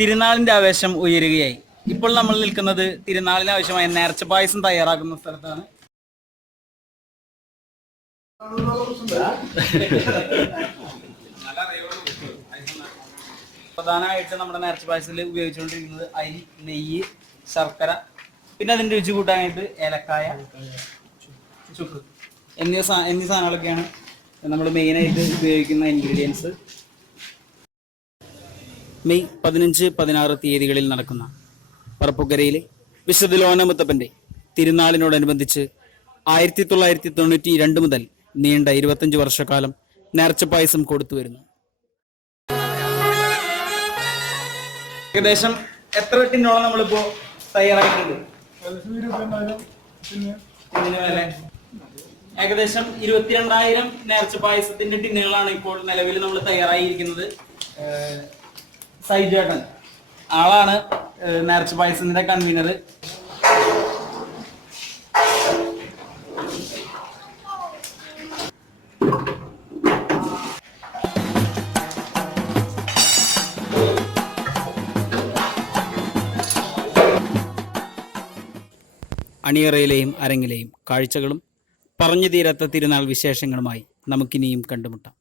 തിരുനാളിന്റെ ആവേശം ഉയരുകയായി. ഇപ്പോൾ നമ്മൾ നിൽക്കുന്നത് തിരുനാളിന് ആവശ്യമായ നേർച്ച പായസം തയ്യാറാക്കുന്ന സ്ഥലത്താണ്. പ്രധാനമായിട്ട് നമ്മുടെ നേർച്ച പായസത്തിൽ ഉപയോഗിച്ചുകൊണ്ടിരിക്കുന്നത് അരി, നെയ്യ്, ശർക്കര, പിന്നെ അതിൻ്റെ രുചി കൂട്ടാനായിട്ട് ഏലക്കായ, ചുക്ക് എന്നീ സാധനങ്ങളൊക്കെയാണ് നമ്മൾ മെയിനായിട്ട് ഉപയോഗിക്കുന്ന ഇൻഗ്രീഡിയൻസ്. മെയ് 15-16 തീയതികളിൽ നടക്കുന്ന പറപ്പുക്കരയിലെ വിശുദ്ധ ലോനമുത്തപ്പൻ്റെ തിരുനാളിനോടനുബന്ധിച്ച് 1992 മുതൽ നീണ്ട 25 വർഷക്കാലം നേർച്ചപ്പായസം കൊടുത്തു വരുന്നു. ഏകദേശം എത്ര ടിന്നോളം നമ്മളിപ്പോ തയ്യാറായിട്ടുണ്ട്? ഏകദേശം 22,000 നേർച്ച പായസത്തിന്റെ ടിന്നുകളാണ് ഇപ്പോൾ നിലവിൽ നമ്മൾ തയ്യാറായിരിക്കുന്നത്. സൈജേട്ടൻ ആളാണ് നേർച്ച പായസത്തിന്റെ കൺവീനർ. അണിയറയിലെയും അരങ്ങിലെയും കാഴ്ചകളും പറഞ്ഞു തീരാത്ത തിരുനാൾ വിശേഷങ്ങളുമായി നമുക്കിനിയും കണ്ടുമുട്ടാം.